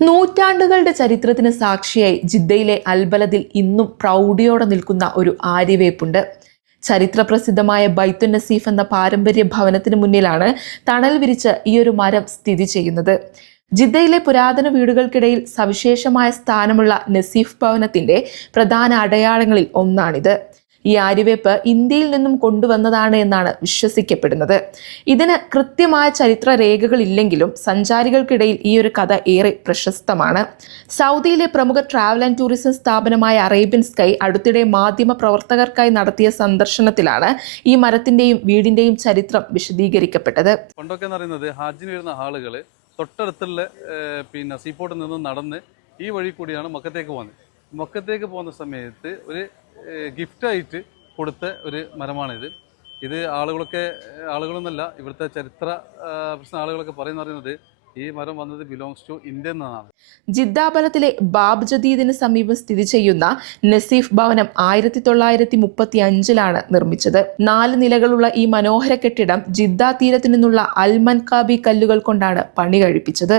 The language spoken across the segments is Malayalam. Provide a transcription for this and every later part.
നൂറ്റാണ്ടുകളുടെ ചരിത്രത്തിന് സാക്ഷിയായി ജിദ്ദയിലെ അൽബലദിൽ ഇന്നും പ്രൗഢിയോടെ നിൽക്കുന്ന ഒരു ആര്യവേപ്പുണ്ട്. ചരിത്രപ്രസിദ്ധമായ ബൈത്തുൻ നസീഫ് എന്ന പാരമ്പര്യ ഭവനത്തിന് മുന്നിലാണ് തണൽ വിരിച്ച് ഈ ഒരു മരം സ്ഥിതി ചെയ്യുന്നത്. ജിദ്ദയിലെ പുരാതന വീടുകൾക്കിടയിൽ സവിശേഷമായ സ്ഥാനമുള്ള നസീഫ് ഭവനത്തിന്റെ പ്രധാന അടയാളങ്ങളിൽ ഒന്നാണിത്. ഈ ആര്യവേപ്പ് ഇന്ത്യയിൽ നിന്നും കൊണ്ടുവന്നതാണ് എന്നാണ് വിശ്വസിക്കപ്പെടുന്നത്. ഇതിന് കൃത്യമായ ചരിത്ര രേഖകളില്ലെങ്കിലും സഞ്ചാരികൾക്കിടയിൽ ഈ ഒരു കഥ ഏറെ പ്രശസ്തമാണ്. സൗദിയിലെ പ്രമുഖ ട്രാവൽ ആൻഡ് ടൂറിസം സ്ഥാപനമായ അറേബ്യൻ സ്കൈ അടുത്തിടെ മാധ്യമ പ്രവർത്തകർക്കായി നടത്തിയ സന്ദർശനത്തിലാണ് ഈ മരത്തിന്റെയും വീടിന്റെയും ചരിത്രം വിശദീകരിക്കപ്പെട്ടത്. പണ്ടൊക്കെ പറയുന്നത് ഹാജിന് വരുന്ന ആളുകൾ തൊട്ടടുത്തുള്ള സീപോർട്ടിൽ നിന്ന് നടന്ന് ഈ വഴി കൂടിയാണ് മക്കത്തേക്ക് പോകുന്നത്. മക്കത്തേക്ക് പോകുന്ന സമയത്ത് ഒരു ഗിഫ്റ്റായിട്ട് കൊടുത്ത ഒരു മരമാണിത്. ഇത് ആളുകളൊന്നല്ല, ഇവിടുത്തെ ചരിത്ര ആളുകളൊക്കെ പറയുന്നത് ഈ മരം വന്നത് ബിലോങ്സ് ടു ഇന്ത്യ എന്നാണ്. ജിദ്ദാബലത്തിലെ ബാബ് ജദീദിന് സമീപം സ്ഥിതി ചെയ്യുന്ന നസീഫ് ഭവനം 1935 നിർമ്മിച്ചത്. 4 നിലകളുള്ള ഈ മനോഹര കെട്ടിടം ജിദ്ദ തീരത്തു നിന്നുള്ള അൽമൻകാബി കല്ലുകൾ കൊണ്ടാണ് പണി കഴിപ്പിച്ചത്.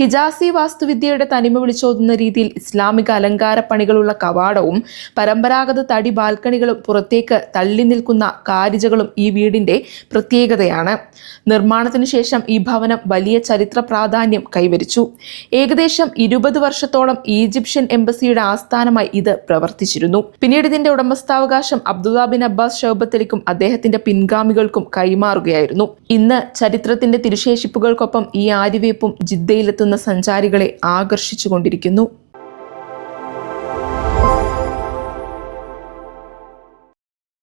ഹിജാസി വാസ്തുവിദ്യയുടെ തനിമ വിളിച്ചോതുന്ന രീതിയിൽ ഇസ്ലാമിക അലങ്കാര പണികളുള്ള കവാടവും പരമ്പരാഗത തടി ബാൽക്കണികളും പുറത്തേക്ക് തള്ളി നിൽക്കുന്ന കാരിജകളും ഈ വീടിന്റെ പ്രത്യേകതയാണ്. നിർമ്മാണത്തിനു ശേഷം ഈ ഭവനം വലിയ ചരിത്ര പ്രാധാന്യം കൈവരിച്ചു. ഏകദേശം 20 വർഷത്തോളം ഈജിപ്ഷ്യൻ എംബസിയുടെ ആസ്ഥാനമായി ഇത് പ്രവർത്തിച്ചിരുന്നു. പിന്നീട് ഇതിന്റെ ഉടമസ്ഥാവകാശം അബ്ദുള്ള ബിൻ അബ്ബാസ് ഷൗബത്തലിക്കും അദ്ദേഹത്തിന്റെ പിൻഗാമികൾക്കും കൈമാറുകയായിരുന്നു. ഇന്ന് ചരിത്രത്തിന്റെ തിരുശേഷിപ്പുകൾക്കൊപ്പം ഈ ആര്യവേപ്പും ജിദ്ദയിലെത്തുന്ന സഞ്ചാരികളെ ആകർഷിച്ചുകൊണ്ടിരിക്കുന്നു.